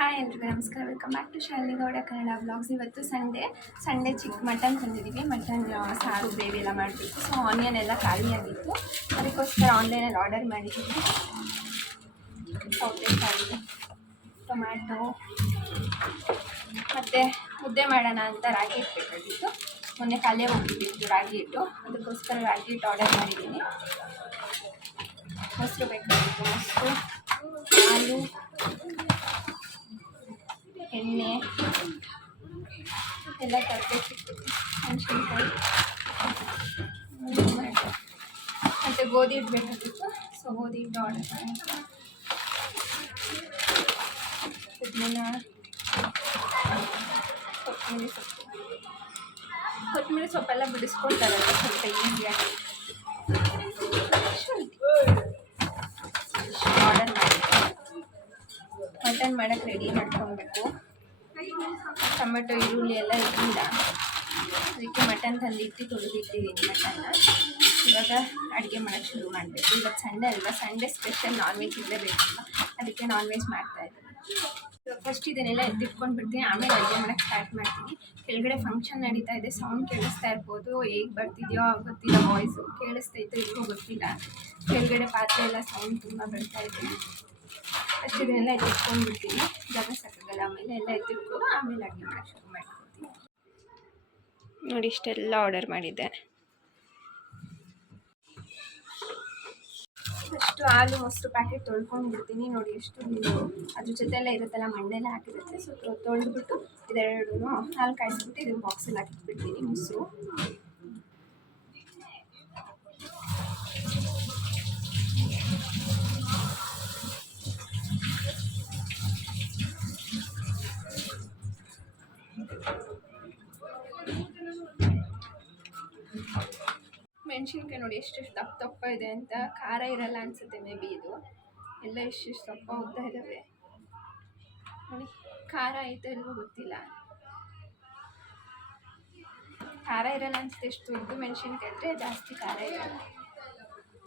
Hi ಎಲ್ರಿಗೂ ನಮಸ್ಕಾರ. Welcome back to Shalini Gowda Kannada vlogs. ಇವತ್ತು ಸಂಡೇ ಚಿಕ್ಕ ಮಟನ್ ತಂದಿದ್ದೀವಿ. ಮಟನ್ ಸಾರು ಗ್ರೇವಿ ಎಲ್ಲ ಮಾಡಬೇಕು. ಸೊ ಆನಿಯನ್ ಎಲ್ಲ ಖಾಲಿಯಾಗಿತ್ತು, ಅದಕ್ಕೋಸ್ಕರ ಆನ್ಲೈನಲ್ಲಿ ಆರ್ಡರ್ ಮಾಡಿದ್ದೀವಿ. ಸೌತೆಕಾಯಿ, ಟೊಮ್ಯಾಟೊ ಮತ್ತು ಮುದ್ದೆ ಮಾಡೋಣ ಅಂತ ರಾಗಿ ಹಿಟ್ಟು ಬೇಕಾಗಿತ್ತು. ಮೊನ್ನೆ ಖಾಲಿ ಹೋಗ್ಬಿಟ್ಟಿತ್ತು ರಾಗಿ ಹಿಟ್ಟು, ಅದಕ್ಕೋಸ್ಕರ ರಾಗಿ ಹಿಟ್ಟು ಆರ್ಡರ್ ಮಾಡಿದ್ದೀನಿ. ಮೊಸರು ಬೇಕಾಗಿತ್ತು, ಮೊಸರು, ಹಾಲು, ಎಣ್ಣೆ ಎಲ್ಲ ತರಬೇಕಿತ್ತು, ಮೆಣಸಿನ್ಕಾಯಿ ಮತ್ತು ಗೋಧಿ ಹಿಟ್ಟು ಬೇಕಾಗಿತ್ತು. ಸೊ ಗೋಧಿ ಹಿಟ್ಟು ಆರ್ಡರ್ ಮಾಡಿ, ಕೊತ್ತಂಬರಿ ಸೊಪ್ಪೆಲ್ಲ ಬಿಡಿಸ್ಕೊಳ್ತಾರಲ್ಲ, ಸ್ವಲ್ಪ ಈಸಿಯಾಗಿ ಆರ್ಡರ್ ಮಾಡಿ ಮಟನ್ ಮಾಡೋಕ್ಕೆ ರೆಡಿ ಮಾಡ್ಕೊಳ್ಬೇಕು. ಟೊಮೆಟೊ, ಈರುಳ್ಳಿ ಎಲ್ಲ ಇರಲಿಲ್ಲ, ಅದಕ್ಕೆ ಮಟನ್ ತಂದಿಟ್ಟು ತೊಳೆದಿಟ್ಟಿದ್ದೀನಿ ಮಟನ್ನ. ಇವಾಗ ಅಡುಗೆ ಮಾಡೋಕ್ಕೆ ಶುರು ಮಾಡಬೇಕು. ಇವತ್ತು ಸಂಡೇ ಅಲ್ವಾ, ಸಂಡೇ ಸ್ಪೆಷಲ್ ನಾನ್ ವೆಜ್ ಇರಲೇಬೇಕಲ್ಲ, ಅದಕ್ಕೆ ನಾನ್ ವೆಜ್ ಮಾಡ್ತಾಯಿದ್ದೀನಿ. ಫಸ್ಟ್ ಇದನ್ನೆಲ್ಲ ಎತ್ತಿಟ್ಕೊಂಡು ಬಿಡ್ತೀನಿ, ಆಮೇಲೆ ಅಡುಗೆ ಮಾಡೋಕ್ಕೆ ಸ್ಟಾರ್ಟ್ ಮಾಡ್ತೀನಿ. ಕೆಳಗಡೆ ಫಂಕ್ಷನ್ ನಡೀತಾ ಇದೆ, ಸೌಂಡ್ ಕೇಳಿಸ್ತಾ ಇರ್ಬೋದು. ಹೇಗೆ ಬರ್ತಿದೆಯೋ ಗೊತ್ತಿಲ್ಲ, ವಾಯ್ಸು ಕೇಳಿಸ್ತೈತೋ ಇಲ್ಲವೋ ಗೊತ್ತಿಲ್ಲ. ಕೆಳಗಡೆ ಪಾತ್ರೆ ಎಲ್ಲ ಸೌಂಡ್ ತುಂಬ ಬರ್ತಾ ಇದೆ. ಫಸ್ಟ್ ಇದನ್ನೆಲ್ಲ ಎತ್ತಿಟ್ಕೊಂಡು ಬಿಡ್ತೀನಿ, ಜಾಗ ಸಾಕಾಗಲ್ಲ. ಆಮೇಲೆ ಎಲ್ಲ ಎತ್ತಿಟ್ಕೊಂಡು ಆಮೇಲೆ ಅಡುಗೆ ಮಾಡೋಕ್ಕೆ ಶುರು ಮಾಡ್ಕೊತೀನಿ. ನೋಡಿ, ಇಷ್ಟೆಲ್ಲ ಆರ್ಡರ್ ಮಾಡಿದ್ದೆ. ಫಸ್ಟು ಹಾಲು ಮೊಸರು ಪ್ಯಾಕೆಟ್ ತೊಳ್ಕೊಂಡು ಬಿಡ್ತೀನಿ. ನೋಡಿ ಎಷ್ಟು ಅದ್ರ ಜೊತೆ ಎಲ್ಲ ಇರುತ್ತಲ್ಲ, ಮಣ್ಣೆಲ್ಲ ಹಾಕಿರುತ್ತೆ. ಸೊ ತೊಳೆದ್ಬಿಟ್ಟು ಇದೆರಡು ಹಾಲು ಕಾಯಿಸ್ಬಿಟ್ಟು ಇದನ್ನು ಬಾಕ್ಸಲ್ಲಿ ಹಾಕಿಟ್ಬಿಡ್ತೀನಿ. ಮೊಸರು, ಮೆಣಸಿನ್ಕಾಯಿ ನೋಡಿ ಎಷ್ಟೆಷ್ಟು ದಪ್ಪ ಇದೆ ಅಂತ. ಖಾರ ಇರಲ್ಲ ಅನಿಸುತ್ತೆ, ಮೇ ಬಿ ಇದು ಎಲ್ಲ ಎಷ್ಟೆಷ್ಟು ದಪ್ಪ ಉದ್ದ ಇದ್ದಾವೆ ನೋಡಿ. ಖಾರ ಐತೆ ಇಲ್ವೋ ಗೊತ್ತಿಲ್ಲ, ಖಾರ ಇರಲ್ಲ ಅನಿಸುತ್ತೆ. ಎಷ್ಟು ದೊಡ್ಡ ಮೆಣಸಿನ್ಕಾಯಿ ಇದ್ದರೆ ಜಾಸ್ತಿ ಖಾರ ಇರಲ್ಲ,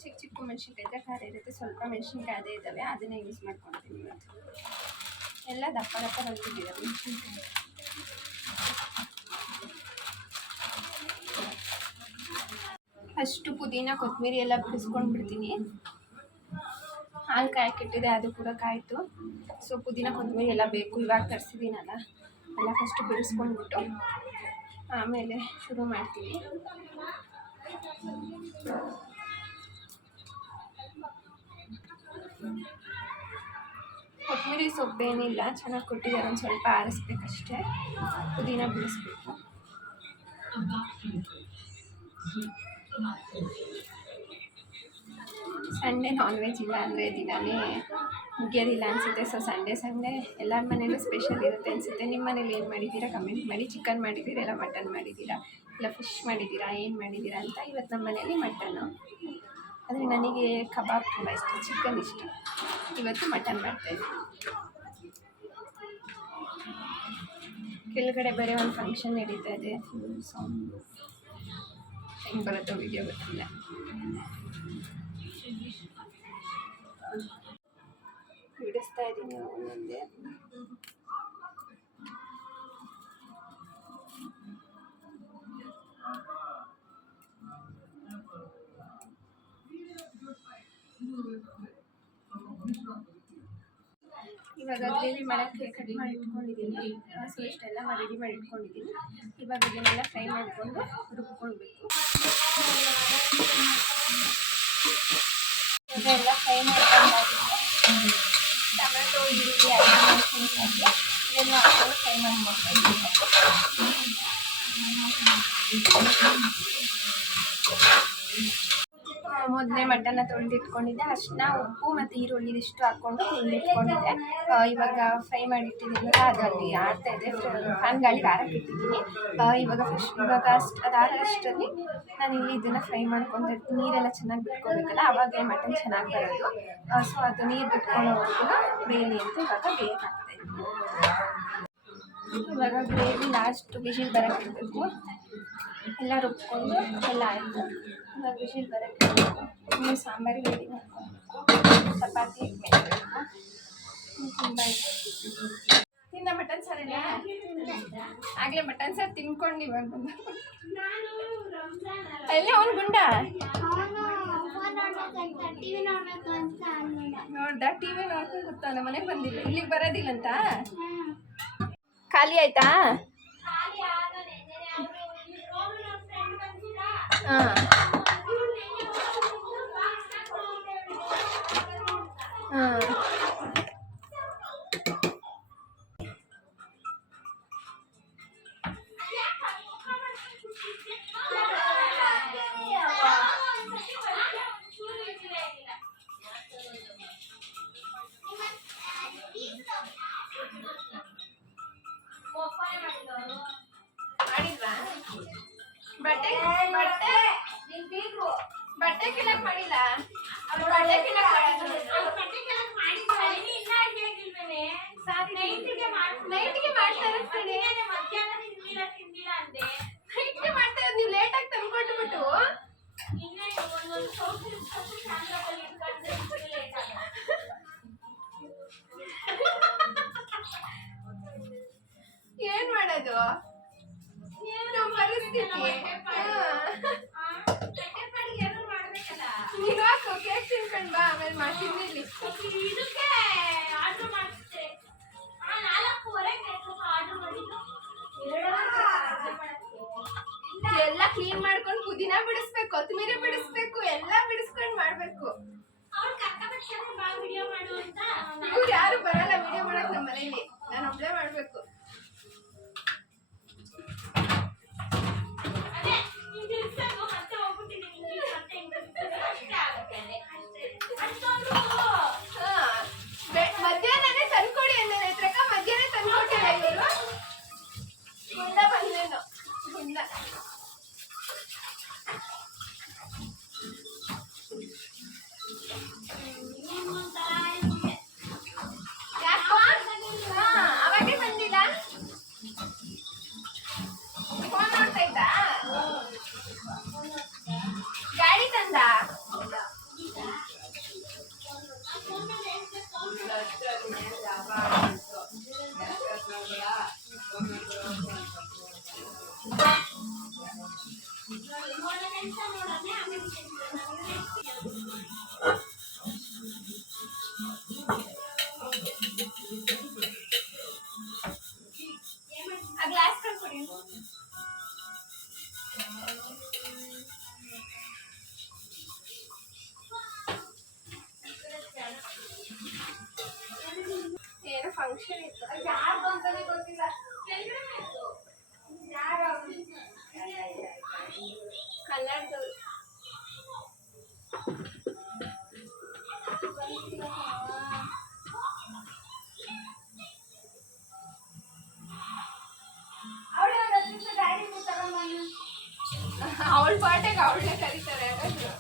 ಚಿಕ್ಕ ಚಿಕ್ಕ ಮೆಣಸಿನ್ಕಾಯಿ ಇದ್ದರೆ ಖಾರ ಇರುತ್ತೆ. ಸ್ವಲ್ಪ ಮೆಣಸಿನ್ಕಾಯಿ ಅದೇ ಇದ್ದಾವೆ, ಅದನ್ನೇ ಯೂಸ್ ಮಾಡ್ಕೊಳ್ತೀನಿ ಇವತ್ತು. ಎಲ್ಲ ದಪ್ಪ ಬಂದಿದ್ದೀರ ಮೆಣಸಿನ್ಕಾಯಿ. ಫಸ್ಟು ಪುದೀನ ಕೊತ್ತಂಬರಿ ಎಲ್ಲ ಬಿಡಿಸ್ಕೊಂಡು ಬಿಡ್ತೀನಿ. ಹಾಲು ಕಾಯಕ್ಕಿಟ್ಟಿದೆ, ಅದು ಕೂಡ ಕಾಯಿತು. ಸೊ ಪುದೀನ ಕೊತ್ತಂಬರಿ ಎಲ್ಲ ಬೇಕು, ಇವಾಗ ತರಿಸಿದ್ದೀನಲ್ಲ, ಎಲ್ಲ ಫಸ್ಟು ಬಿಡಿಸ್ಕೊಂಡ್ಬಿಟ್ಟು ಆಮೇಲೆ ಶುರು ಮಾಡ್ತೀನಿ. ಕೊತ್ತಂಬರಿ ಸೊಪ್ಪೇನಿಲ್ಲ, ಚೆನ್ನಾಗಿ ಕೊಟ್ಟಿದ್ದಾರೆ. ಒಂದು ಸ್ವಲ್ಪ ಆರಿಸ್ಬೇಕಷ್ಟೇ, ಪುದೀನ ಬಿಡಿಸ್ಬೇಕು. ಸಂಡೇ ನಾನ್ ವೆಜ್ ಇಲ್ಲ ಅಂದರೆ ದಿನಾನೇ ಮುಗಿಯೋದಿಲ್ಲ ಅನಿಸುತ್ತೆ. ಸೊ ಸಂಡೇ ಎಲ್ಲರ ಮನೇಲೂ ಸ್ಪೆಷಲ್ ಇರುತ್ತೆ ಅನಿಸುತ್ತೆ. ನಿಮ್ಮ ಮನೇಲಿ ಏನು ಮಾಡಿದ್ದೀರಾ ಕಮೆಂಟ್ ಮಾಡಿ. ಚಿಕನ್ ಮಾಡಿದ್ದೀರಾ, ಇಲ್ಲ ಮಟನ್ ಮಾಡಿದ್ದೀರಾ, ಇಲ್ಲ ಫಿಶ್ ಮಾಡಿದ್ದೀರಾ, ಏನು ಮಾಡಿದ್ದೀರಾ ಅಂತ. ಇವತ್ತು ನಮ್ಮ ಮನೇಲಿ ಮಟನ್ನು, ಆದರೆ ನನಗೆ ಕಬಾಬ್ ತುಂಬ ಇಷ್ಟ, ಚಿಕನ್ ಇಷ್ಟ. ಇವತ್ತು ಮಟನ್ ಮಾಡ್ತಾಯಿದ್ದೀನಿ. ಕೆಳಗಡೆ ಬೇರೆ ಒಂದು ಫಂಕ್ಷನ್ ನಡೀತಾ ಇದೆ, ಸೌಂಡು ಹೆಂಗೆ ಬರುತ್ತೋ ವಿಡಿಯೋ ಗೊತ್ತಿಲ್ಲ. ಬಿಡಿಸ್ತಾ ಇದ್ದೀನಿ ಒಂದೊಂದೇ. ಇವಾಗ ಗ್ರೇವಿ ಮಾಡೋಕ್ಕೆ ಕಟ್ ಮಾಡಿ ಇಟ್ಕೊಂಡಿದ್ದೀನಿ. ಸೊ ಇಷ್ಟೆಲ್ಲ ರೆಡಿ ಮಾಡಿ ಇಟ್ಕೊಂಡಿದ್ದೀನಿ. ಇವಾಗ ಇದನ್ನೆಲ್ಲ ಫ್ರೈ ಮಾಡಿಕೊಂಡು ರುಬ್ಕೊಳ್ಬೇಕು. ಇದೆಲ್ಲ ಫ್ರೈ ಮಾಡ್ಕೊಂಡಾಗಿದೆ. ಟೊಮೆಟೊ, ಈರುಳ್ಳಿ, ಮೆಣಸಿನ್ಕಾಯಿ ಇದನ್ನು ಹಾಕೊಂಡು ಫ್ರೈ ಮಾಡ್ಕೊಳ್ತೀನಿ. ಮೊದಲೇ ಮಟನ್ನ ತೊಳೆದಿಟ್ಕೊಂಡಿದ್ದೆ. ಅರಿಶಿನ, ಉಪ್ಪು ಮತ್ತು ಈರುಳ್ಳಿ ಇದಿಷ್ಟು ಹಾಕ್ಕೊಂಡು ತೊಳೆದಿಟ್ಕೊಂಡಿದ್ದೆ. ಇವಾಗ ಫ್ರೈ ಮಾಡಿಟ್ಟಿದ್ದೀನಲ್ಲ, ಅದು ಅಲ್ಲಿ ಆಡ್ತಾಯಿದೆ. ಫ್ಯಾನ್ ಗಾಳಿಗೆ ಆರಕ್ಕೆ ಇಟ್ಟಿದ್ದೀನಿ. ಇವಾಗ ಅದಾಗಷ್ಟರಲ್ಲಿ ನಾನು ಇಲ್ಲಿ ಇದನ್ನು ಫ್ರೈ ಮಾಡ್ಕೊತಾ ಇರ್ತೀನಿ. ನೀರೆಲ್ಲ ಚೆನ್ನಾಗಿ ಬಿಟ್ಕೋಬೇಕಲ್ಲ, ಆವಾಗ ಮಟನ್ ಚೆನ್ನಾಗಿ ಬರೋದು. ಸೊ ಅದು ನೀರು ಬಿಟ್ಕೊಳ್ಳೋವರೆಗೂ ಬೇಯಲಿ ಅಂತ ಇವಾಗ ಬೇಯಕ್ಕೆ ಹಾಕ್ತಾಯಿದ್ದೀನಿ. ಇವಾಗ ಗ್ರೇವಿ ಲಾಸ್ಟ್ ವಿಷಿಲ್ ಬರೋಕ್ಕೆ ಇಡಬೇಕು. ಎಲ್ಲ ರುಬ್ಕೊಂಡು ಎಲ್ಲ ಆಯಿತು. ಇವಾಗ ವಿಷಿಲ್ ಬರೋಕ್ಕೆ ಇನ್ನು ಸಾಂಬಾರಿಗೆ ರೆಡಿ ಮಾಡ್ಕೊಳ್ಬೇಕು. ಚಪಾತಿ ಮಾಡಬೇಕು, ತುಂಬ ಆಗ್ಲೇ ಮಟನ್ ಸಾರು ತಿನ್ಕೊಂಡು ಇವಾಗ ಬಂದ ಅಲ್ಲೇ ಅವ್ನು ಗುಂಡ ನೋಡ್ದ ಟಿವಿ ನೋಡ್ಕೊಂಡು ಕೂತಾನೆ ಮನೆಗೆ ಬಂದಿಲ್ಲ ಇಲ್ಲಿಗೆ ಬರೋದಿಲ್ಲ ಅಂತ ಖಾಲಿ ಆಯ್ತಾ ಹಾಂ ಹಾಂ ಬಟ್ಟೆ ಕಿಲಕ್ ಮಾಡಿಲ್ಲ ನೈಟಿಗೆ ಮಾಡ್ತಾರೆ ನೀವು ಲೇಟಾಗಿ ತಂದ್ಕೊಟ್ಬಿಟ್ಟು ಏನ್ ಮಾಡೋದು ನಮ್ಮ ಪರಿಸ್ಥಿತಿ ನೀನು ಹಾಕು ಕೇಕ್ ತಿನ್ಕೊಂಡು ಬಾ ಆಮೇಲೆ ಮಾಡ್ತೀನಿ ಎಲ್ಲ ಕ್ಲೀನ್ ಮಾಡ್ಕೊಂಡು ಪುದೀನ ಬಿಡಿಸ್ಬೇಕು ಕೊತ್ತಂಬರಿ ಬಿಡಿಸ್ಬೇಕು ಎಲ್ಲ ಬಿಡಿಸ್ಕೊಂಡು ಮಾಡ್ಬೇಕು ಇವ್ರು ಯಾರು ಬರಲ್ಲ ವಿಡಿಯೋ ಮಾಡಕ್ ನಮ್ಮ ಮನೇಲಿ ನಾನು ಒಬ್ಳೆ ಮಾಡ್ಬೇಕು ಮಧ್ಯಾಹ್ನನೇ ತಂದ್ಕೊಡಿ ಅಂದ ನೇತ್ರಕ್ಕ ಮಧ್ಯಾಹ್ನ ತಂದ್ಕೊಟ್ಟಿಲ್ಲ ಇವರು ಗುಂಡ ಬಂದೇನು ಗುಂಡ ಯಾಕೋ ಅವಾಗೆ ಬಂದಿಲ್ಲ ಫೋನ್ ಮಾಡ್ತಾ ಇದ್ದ ಗಾಡಿ ತಂದ ಆ ಗ್ಲಾಸ್ ಕೊಡಿ ಏನೋ ಫಂಕ್ಷನ್ ಇತ್ತು ಯಾರು ಅಂತಾನೆ ಗೊತ್ತಿಲ್ಲ ಕನ್ನಡದವ್ರು ಅವಳ ಪಾಟೆಗೆ ಅವಳನ್ನೇ ಕರೀತಾರೆ ಯಾರಾದ್ರು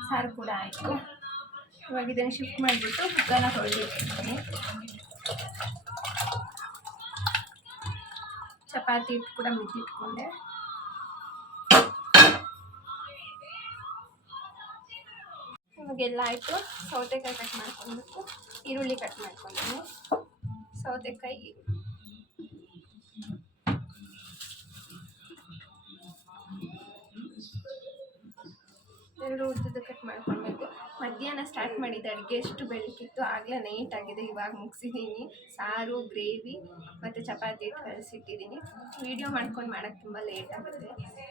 ಸಾರು ಕೂಡ ಆಯಿತು ಇವಾಗ ಇದನ್ನು ಶಿಫ್ಟ್ ಮಾಡಿಬಿಟ್ಟು ಕುಕ್ಕರ್ನ ತೊಳೆದಿಟ್ಟಿರ್ತೀನಿ ಚಪಾತಿ ಹಿಟ್ಟು ಕೂಡ ಮಿದ್ದಿಟ್ಕೊಂಡೆ ಇವಾಗೆಲ್ಲ ಆಯಿತು ಸೌತೆಕಾಯಿ ಕಟ್ ಮಾಡ್ಕೊಬೇಕು ಈರುಳ್ಳಿ ಕಟ್ ಮಾಡ್ಕೊತೀನಿ ಸೌತೆಕಾಯಿ ಎರಡು ಉದ್ದದ ಕಟ್ ಮಾಡ್ಕೊಳ್ಬೇಕು ಮಧ್ಯಾಹ್ನ ಸ್ಟಾರ್ಟ್ ಮಾಡಿದ್ದೆ ಅಡುಗೆ ಎಷ್ಟು ಬೆಳಕಿತ್ತು ಆಗಲೇ ನೈಟ್ ಆಗಿದೆ ಇವಾಗ ಮುಗಿಸಿದ್ದೀನಿ ಸಾರು ಗ್ರೇವಿ ಮತ್ತು ಚಪಾತಿ ಹಿಟ್ಟು ಕಲಸಿಟ್ಟಿದ್ದೀನಿ ವೀಡಿಯೋ ಮಾಡ್ಕೊಂಡು ಮಾಡೋಕ್ಕೆ ತುಂಬ ಲೇಟ್ ಆಗುತ್ತೆ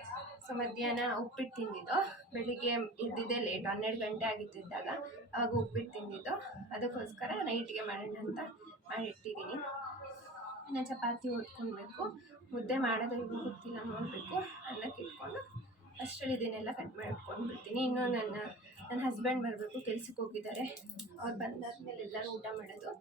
ಸೊ ಮಧ್ಯಾಹ್ನ ಉಪ್ಪಿಟ್ಟು ತಿಂದಿದ್ದು ಬೆಳಿಗ್ಗೆ ಎದ್ದಿದ್ದೆ ಲೇಟ್ 12 ಗಂಟೆ ಆಗಿದ್ದಾಗ ಆವಾಗ ಉಪ್ಪಿಟ್ಟು ತಿಂದಿದ್ದು ಅದಕ್ಕೋಸ್ಕರ ನೈಟಿಗೆ ಮಾಡೋಣ ಅಂತ ಮಾಡಿಟ್ಟಿದ್ದೀನಿ ಇನ್ನು ಚಪಾತಿ ಹೊಡ್ಕೊಳ್ಬೇಕು ಮುದ್ದೆ ಮಾಡೋದು ಇನ್ನೂ ಗೊತ್ತಿಲ್ಲ ನೋಡಬೇಕು ಅನ್ನಕ್ಕೆ ಇಟ್ಕೊಂಡು ಅಷ್ಟರಲ್ಲಿ ಇದನ್ನೆಲ್ಲ ಕಟ್ ಮಾಡ್ಕೊಂಡು ಬಿಡ್ತೀನಿ ಇನ್ನೂ ನನ್ನ ಹಸ್ಬೆಂಡ್ ಬರಬೇಕು ಕೆಲ್ಸಕ್ಕೆ ಹೋಗಿದ್ದಾರೆ ಅವ್ರು ಬಂದಾದ್ಮೇಲೆ ಎಲ್ಲರೂ ಊಟ ಮಾಡೋದು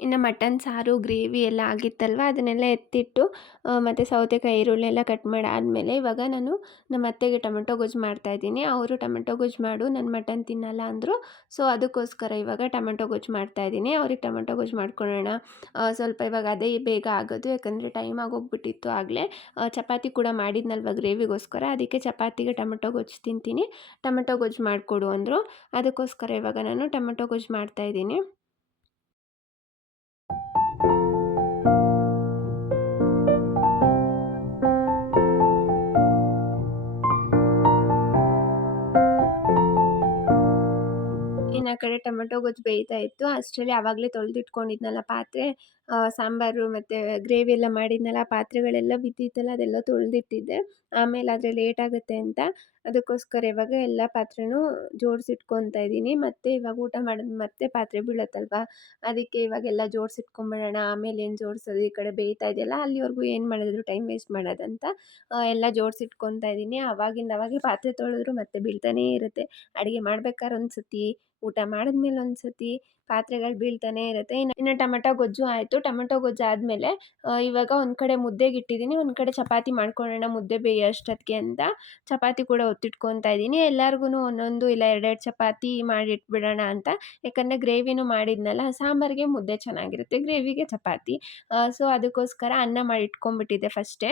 ಇನ್ನು ಮಟನ್ ಸಾರು ಗ್ರೇವಿ ಎಲ್ಲ ಆಗಿತ್ತಲ್ವ ಅದನ್ನೆಲ್ಲ ಎತ್ತಿಟ್ಟು ಮತ್ತು ಸೌತೆಕಾಯಿ ಈರುಳ್ಳಿ ಎಲ್ಲ ಕಟ್ ಮಾಡಿ ಆದಮೇಲೆ ಇವಾಗ ನಾನು ನಮ್ಮ ಅತ್ತೆಗೆ ಟೊಮೆಟೊ ಗೊಜ್ಜು ಮಾಡ್ತಾಯಿದ್ದೀನಿ. ಅವರು ಟೊಮೆಟೊ ಗೊಜ್ಜು ಮಾಡು ನಾನು ಮಟನ್ ತಿನ್ನಲ್ಲ ಅಂದರು. ಸೊ ಅದಕ್ಕೋಸ್ಕರ ಇವಾಗ ಟೊಮೆಟೊ ಗೊಜ್ಜು ಮಾಡ್ತಾಯಿದ್ದೀನಿ. ಅವ್ರಿಗೆ ಟೊಮೆಟೊ ಗೊಜ್ಜು ಮಾಡ್ಕೊಳ್ಳೋಣ ಸ್ವಲ್ಪ ಇವಾಗ ಅದೇ ಬೇಗ ಆಗೋದು, ಯಾಕಂದರೆ ಟೈಮ್ ಆಗೋಗ್ಬಿಟ್ಟಿತ್ತು ಆಗಲೇ. ಚಪಾತಿ ಕೂಡ ಮಾಡಿದ್ನಲ್ವ ಗ್ರೇವಿಗೋಸ್ಕರ, ಅದಕ್ಕೆ ಚಪಾತಿಗೆ ಟೊಮೆಟೊ ಗೊಜ್ಜು ತಿಂತೀನಿ, ಟೊಮೆಟೊ ಗೊಜ್ಜು ಮಾಡಿಕೊಡು ಅಂದರು. ಅದಕ್ಕೋಸ್ಕರ ಇವಾಗ ನಾನು ಟೊಮೆಟೊ ಗೊಜ್ಜು ಮಾಡ್ತಾಯಿದ್ದೀನಿ. ಇನ್ನು ಆ ಕಡೆ ಟೊಮೆಟೊ ಗೊಜ್ಜು ಬೇಯ್ತಾ ಇತ್ತು. ಅಷ್ಟರಲ್ಲಿ ಆವಾಗಲೇ ತೊಳೆದಿಟ್ಕೊಂಡಿದ್ನಲ್ಲ ಪಾತ್ರೆ, ಸಾಂಬಾರು ಮತ್ತು ಗ್ರೇವಿ ಎಲ್ಲ ಮಾಡಿದ್ನಲ್ಲ ಆ ಪಾತ್ರೆಗಳೆಲ್ಲ ಬಿದ್ದಿತ್ತಲ್ಲ ಅದೆಲ್ಲ ತೊಳೆದಿಟ್ಟಿದ್ದೆ. ಆಮೇಲೆ ಆದರೆ ಲೇಟ್ ಆಗುತ್ತೆ ಅಂತ ಅದಕ್ಕೋಸ್ಕರ ಇವಾಗ ಎಲ್ಲ ಪಾತ್ರೆನೂ ಜೋಡಿಸಿಟ್ಕೊತಾ ಇದ್ದೀನಿ. ಮತ್ತು ಇವಾಗ ಊಟ ಮಾಡಿದ ಮತ್ತೆ ಪಾತ್ರೆ ಬೀಳತ್ತಲ್ವ, ಅದಕ್ಕೆ ಇವಾಗೆಲ್ಲ ಜೋಡಿಸಿಟ್ಕೊಂಬಿಡೋಣ, ಆಮೇಲೆ ಏನು ಜೋಡಿಸೋದು, ಈ ಕಡೆ ಬೇಯ್ತಾ ಇದೆಯಲ್ಲ ಅಲ್ಲಿವರೆಗೂ ಏನು ಮಾಡೋದು ಟೈಮ್ ವೇಸ್ಟ್ ಮಾಡೋದಂತ ಎಲ್ಲ ಜೋಡಿಸಿಟ್ಕೊತಾ ಇದ್ದೀನಿ. ಅವಾಗೆ ಪಾತ್ರೆ ತೊಳೆದ್ರು ಮತ್ತೆ ಬೀಳ್ತಾನೇ ಇರುತ್ತೆ. ಅಡುಗೆ ಮಾಡ್ಬೇಕಾದ್ರೆ ಒಂದು ಸತಿ, ಊಟ ಮಾಡಿದ್ಮೇಲೆ ಒಂದು ಸತಿ ಪಾತ್ರೆಗಳು ಬೀಳ್ತಾನೆ ಇರುತ್ತೆ. ಇನ್ನು ಟೊಮೆಟೊ ಗೊಜ್ಜು ಆಯಿತು. ಟೊಮೆಟೊ ಗೊಜ್ಜು ಆದಮೇಲೆ ಇವಾಗ ಒಂದು ಕಡೆ ಮುದ್ದೆಗೆ ಇಟ್ಟಿದ್ದೀನಿ, ಒಂದು ಕಡೆ ಚಪಾತಿ ಮಾಡ್ಕೊಳ್ಳೋಣ ಮುದ್ದೆ ಬೇಯೋಷ್ಟೊತ್ತಿಗೆ ಅಂತ ಚಪಾತಿ ಕೂಡ ಒತ್ತಿಟ್ಕೊತಾ ಇದ್ದೀನಿ. ಎಲ್ಲರಿಗೂ ಒಂದೊಂದು ಇಲ್ಲ ಎರಡೆರಡು ಚಪಾತಿ ಮಾಡಿಟ್ಬಿಡೋಣ ಅಂತ, ಯಾಕಂದರೆ ಗ್ರೇವಿನೂ ಮಾಡಿದ್ನಲ್ಲ, ಸಾಂಬಾರಿಗೆ ಮುದ್ದೆ ಚೆನ್ನಾಗಿರುತ್ತೆ, ಗ್ರೇವಿಗೆ ಚಪಾತಿ. ಸೊ ಅದಕ್ಕೋಸ್ಕರ ಅನ್ನ ಮಾಡಿ ಇಟ್ಕೊಂಡ್ಬಿಟ್ಟಿದ್ದೆ ಫಸ್ಟೇ.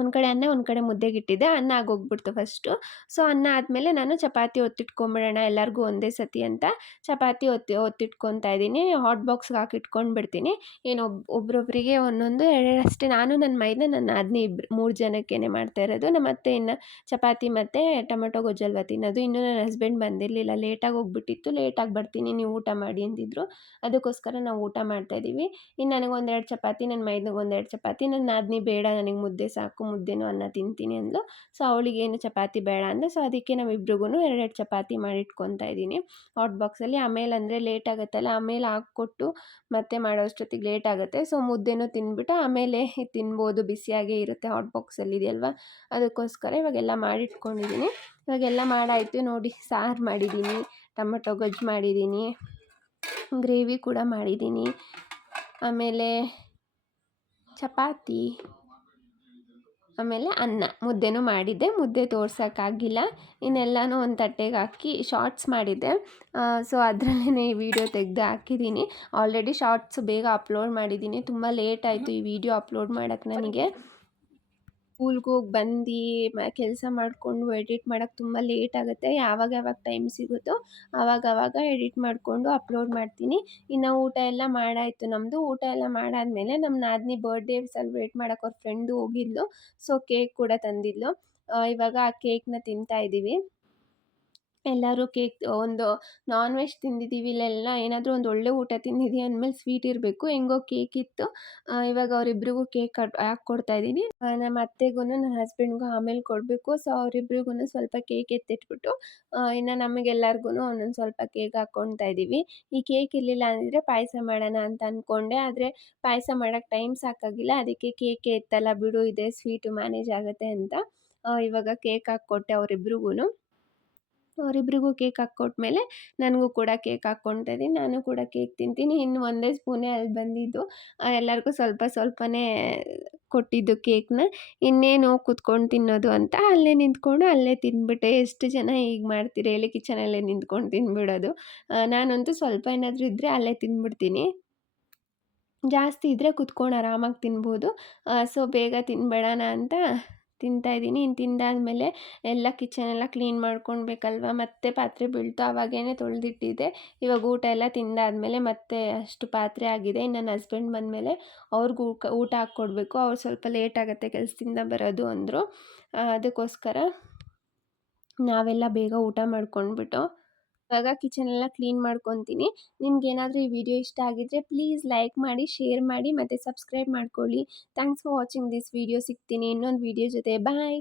ಒಂದು ಕಡೆ ಅನ್ನ, ಒಂದು ಕಡೆ ಮುದ್ದೆಗಿಟ್ಟಿದ್ದೆ. ಅನ್ನ ಆಗೋಗ್ಬಿಡ್ತು ಫಸ್ಟು. ಸೊ ಅನ್ನ ಆದಮೇಲೆ ನಾನು ಚಪಾತಿ ಒತ್ತಿಟ್ಕೊಂಬಿಡೋಣ ಎಲ್ಲರಿಗೂ ಒಂದೇ ಸತಿ ಅಂತ ಚಪಾತಿ ಒತ್ತಿಟ್ಕೊತಾ ಇದ್ದೀನಿ. ಹಾಟ್ ಬಾಕ್ಸ್ಗೆ ಹಾಕಿ ಇಟ್ಕೊಂಡ್ಬಿಡ್ತೀನಿ. ಏನು ಒಬ್ಬೊಬ್ಬರಿಗೆ ಒಂದೊಂದು ಎರಡೆರಡು ಅಷ್ಟೇ. ನಾನು ನನ್ನ ಮೈದ ನನ್ನ ನಾದಿನಿ ಇಬ್ಬರು 3 ಜನಕ್ಕೇ ಮಾಡ್ತಾ ಇರೋದು. ನಮ್ಮ ಅತ್ತೆ ಇನ್ನು ಚಪಾತಿ ಮತ್ತು ಟೊಮೆಟೊ ಗೊಜ್ಜಲ್ವ ತಿನ್ನೋದು. ಇನ್ನೂ ನನ್ನ ಹಸ್ಬೆಂಡ್ ಬಂದಿರಲಿಲ್ಲ, ಲೇಟಾಗಿ ಹೋಗ್ಬಿಟ್ಟಿತ್ತು. ಲೇಟಾಗಿ ಬರ್ತೀನಿ ನೀವು ಊಟ ಮಾಡಿ ಅಂದಿದ್ರು. ಅದಕ್ಕೋಸ್ಕರ ನಾವು ಊಟ ಮಾಡ್ತಾಯಿದ್ದೀವಿ. ಇನ್ನು ನನಗೆ ಒಂದೆರಡು ಚಪಾತಿ, ನನ್ನ ಮೈದನಿಗೆ ಒಂದೆರಡು ಚಪಾತಿ, ನನ್ನ ನಾದಿನಿ ಬೇಡ ನನಗೆ ಮುದ್ದೆ ಸಾಕು, ಮುದ್ದೆನೂ ಅನ್ನ ತಿಂತೀನಿ ಅಂದ್ಲು. ಸೊ ಅವಳಿಗೇನು ಚಪಾತಿ ಬೇಡ ಅಂದೆ. ಸೊ ಅದಕ್ಕೆ ನಾವಿಬ್ರಿಗೂ ಎರಡೆರಡು ಚಪಾತಿ ಮಾಡಿಟ್ಕೊತಾ ಇದ್ದೀನಿ ಹಾಟ್ ಬಾಕ್ಸಲ್ಲಿ. ಆಮೇಲೆ ಅಂದರೆ ಲೇಟ್ ಆಗುತ್ತಲ್ಲ, ಆಮೇಲೆ ಹಾಕ್ಕೊಟ್ಟು ಮತ್ತೆ ಮಾಡೋಷ್ಟೊತ್ತಿಗೆ ಲೇಟ್ ಆಗುತ್ತೆ. ಸೊ ಮುದ್ದೆನೂ ತಿಂದ್ಬಿಟ್ಟು ಆಮೇಲೆ ತಿನ್ಬೋದು, ಬಿಸಿಯಾಗೇ ಇರುತ್ತೆ ಹಾಟ್ ಬಾಕ್ಸಲ್ಲಿ ಇದೆಯಲ್ವ, ಅದಕ್ಕೋಸ್ಕರ ಇವಾಗೆಲ್ಲ ಮಾಡಿಟ್ಕೊಂಡಿದ್ದೀನಿ. ಇವಾಗೆಲ್ಲ ಮಾಡಾಯಿತು ನೋಡಿ. ಸಾರು ಮಾಡಿದ್ದೀನಿ, ಟೊಮೆಟೊ ಗೊಜ್ಜು ಮಾಡಿದ್ದೀನಿ, ಗ್ರೇವಿ ಕೂಡ ಮಾಡಿದ್ದೀನಿ, ಆಮೇಲೆ ಚಪಾತಿ, ಆಮೇಲೆ ಅನ್ನ, ಮುದ್ದೆನೂ ಮಾಡಿದ್ದೆ. ಮುದ್ದೆ ತೋರ್ಸೋಕ್ಕಾಗಿಲ್ಲ, ಇನ್ನೆಲ್ಲನೂ ಒಂದು ತಟ್ಟೆಗೆ ಹಾಕಿ ಶಾರ್ಟ್ಸ್ ಮಾಡಿದ್ದೆ. ಸೊ ಅದರಲ್ಲೇ ಈ ವಿಡಿಯೋ ತೆಗೆದು ಹಾಕಿದ್ದೀನಿ. ಆಲ್ರೆಡಿ ಶಾರ್ಟ್ಸ್ ಬೇಗ ಅಪ್ಲೋಡ್ ಮಾಡಿದ್ದೀನಿ. ತುಂಬ ಲೇಟ್ ಆಯಿತು ಈ ವಿಡಿಯೋ ಅಪ್ಲೋಡ್ ಮಾಡೋಕ್ಕೆ ನನಗೆ. ಸ್ಕೂಲ್ಗೆ ಹೋಗಿ ಬಂದು ಕೆಲಸ ಮಾಡಿಕೊಂಡು ಎಡಿಟ್ ಮಾಡೋಕ್ಕೆ ತುಂಬ ಲೇಟ್ ಆಗುತ್ತೆ. ಯಾವಾಗ ಟೈಮ್ ಸಿಗುತ್ತೋ ಆವಾಗ ಎಡಿಟ್ ಮಾಡಿಕೊಂಡು ಅಪ್ಲೋಡ್ ಮಾಡ್ತೀನಿ. ಇನ್ನು ಊಟ ಎಲ್ಲ ಮಾಡಾಯಿತು ನಮ್ಮದು. ಊಟ ಎಲ್ಲ ಮಾಡಾದಮೇಲೆ ನಮ್ಮ ನಾದಿನಿ ಬರ್ಡೇ ಸೆಲೆಬ್ರೇಟ್ ಮಾಡೋಕ್ಕೆ ಅವ್ರ ಫ್ರೆಂಡು ಹೋಗಿದ್ಲು. ಸೊ ಕೇಕ್ ಕೂಡ ತಂದಿದ್ಲು. ಇವಾಗ ಆ ಕೇಕ್ನ ತಿಂತಾ ಇದ್ದೀವಿ. ಎಲ್ಲರೂ ಕೇಕ್ ಒಂದು ನಾನ್ ವೆಜ್ ತಿಂದಿದ್ದೀವಿ, ಇಲ್ಲೆಲ್ಲ ಏನಾದರೂ ಒಂದು ಒಳ್ಳೆ ಊಟ ತಿಂದಿದ್ದೀವಿ ಅಂದಮೇಲೆ ಸ್ವೀಟ್ ಇರಬೇಕು. ಹೆಂಗೋ ಕೇಕ್ ಇತ್ತು. ಇವಾಗ ಅವರಿಬ್ರಿಗೂ ಕೇಕ್ ಹಾಕ್ಕೊಡ್ತಾ ಇದ್ದೀನಿ. ನಮ್ಮ ಅತ್ತೆಗೂ ನನ್ನ ಹಸ್ಬೆಂಡ್ಗೂ ಆಮೇಲೆ ಕೊಡಬೇಕು. ಸೊ ಅವರಿಬ್ರಿಗೂ ಸ್ವಲ್ಪ ಕೇಕ್ ಎತ್ತಿಟ್ಬಿಟ್ಟು ಇನ್ನು ನಮಗೆಲ್ಲರಿಗೂ ಒಂದೊಂದು ಸ್ವಲ್ಪ ಕೇಕ್ ಹಾಕ್ಕೊಳ್ತಾ ಇದ್ದೀವಿ. ಈ ಕೇಕ್ ಇರಲಿಲ್ಲ ಅಂದಿದ್ರೆ ಪಾಯಸ ಮಾಡೋಣ ಅಂತ ಅಂದ್ಕೊಂಡೆ, ಆದರೆ ಪಾಯಸ ಮಾಡೋಕ್ಕೆ ಟೈಮ್ ಸಾಕಾಗಿಲ್ಲ. ಅದಕ್ಕೆ ಕೇಕೆ ಇತ್ತಲ್ಲ ಬಿಡು, ಇದೆ ಸ್ವೀಟು ಮ್ಯಾನೇಜ್ ಆಗುತ್ತೆ ಅಂತ ಇವಾಗ ಕೇಕ್ ಹಾಕ್ಕೊಟ್ಟೆ ಅವರಿಬ್ರಿಗೂ ಕೇಕ್ ಹಾಕ್ಕೊಟ್ಮೇಲೆ ನನಗೂ ಕೂಡ ಕೇಕ್ ಹಾಕ್ಕೊಳ್ತಾ ಇದ್ದೀನಿ. ನಾನು ಕೂಡ ಕೇಕ್ ತಿಂತೀನಿ. ಇನ್ನು ಒಂದೇ ಸ್ಪೂನೇ ಅಲ್ಲಿ ಬಂದಿದ್ದು, ಎಲ್ಲರಿಗೂ ಸ್ವಲ್ಪ ಸ್ವಲ್ಪನೇ ಕೊಟ್ಟಿದ್ದು ಕೇಕ್ನ. ಇನ್ನೇನು ಕೂತ್ಕೊಂಡು ತಿನ್ನೋದು ಅಂತ ಅಲ್ಲೇ ನಿಂತ್ಕೊಂಡು ಅಲ್ಲೇ ತಿಂದ್ಬಿಟ್ಟೆ. ಎಷ್ಟು ಜನ ಹೀಗೆ ಮಾಡ್ತೀರಿ ಹೇಳಿ, ಕಿಚನಲ್ಲೇ ನಿಂತ್ಕೊಂಡು ತಿಂದ್ಬಿಡೋದು. ನಾನಂತೂ ಸ್ವಲ್ಪ ಏನಾದರೂ ಇದ್ದರೆ ಅಲ್ಲೇ ತಿಂದ್ಬಿಡ್ತೀನಿ. ಜಾಸ್ತಿ ಇದ್ದರೆ ಕುತ್ಕೊಂಡು ಆರಾಮಾಗಿ ತಿನ್ಬೋದು. ಸೊ ಬೇಗ ತಿನ್ಬಿಡೋಣ ಅಂತ ತಿಂತಾಯಿದ್ದೀನಿ. ಇನ್ನು ತಿಂದಾದಮೇಲೆ ಎಲ್ಲ ಕಿಚನೆಲ್ಲ ಕ್ಲೀನ್ ಮಾಡ್ಕೊಳ್ಬೇಕಲ್ವ, ಮತ್ತೆ ಪಾತ್ರೆ ಬೀಳ್ತು. ಆವಾಗೇ ತೊಳೆದಿಟ್ಟಿದ್ದೆ. ಇವಾಗ ಊಟ ಎಲ್ಲ ತಿಂದಾದಮೇಲೆ ಮತ್ತೆ ಅಷ್ಟು ಪಾತ್ರೆ ಆಗಿದೆ. ಇನ್ನು ನನ್ನ ಹಸ್ಬೆಂಡ್ ಬಂದಮೇಲೆ ಅವ್ರಿಗೂ ಊಟ ಹಾಕ್ಕೊಡ್ಬೇಕು. ಅವ್ರು ಸ್ವಲ್ಪ ಲೇಟ್ ಆಗುತ್ತೆ ಕೆಲಸದಿಂದ ಬರೋದು ಅಂದರು. ಅದಕ್ಕೋಸ್ಕರ ನಾವೆಲ್ಲ ಬೇಗ ಊಟ ಮಾಡ್ಕೊಂಡ್ಬಿಟ್ಟು ಇವಾಗ ಕಿಚನೆಲ್ಲ ಕ್ಲೀನ್ ಮಾಡ್ಕೊತೀನಿ. ನಿಮ್ಗೇನಾದರೂ ಈ ವಿಡಿಯೋ ಇಷ್ಟ ಆಗಿದ್ದರೆ ಪ್ಲೀಸ್ ಲೈಕ್ ಮಾಡಿ, ಶೇರ್ ಮಾಡಿ ಮತ್ತು ಸಬ್ಸ್ಕ್ರೈಬ್ ಮಾಡ್ಕೊಳ್ಳಿ. Thanks for watching this video. ಸಿಗ್ತೀನಿ ಇನ್ನೊಂದು ವಿಡಿಯೋ ಜೊತೆ. ಬಾಯ್.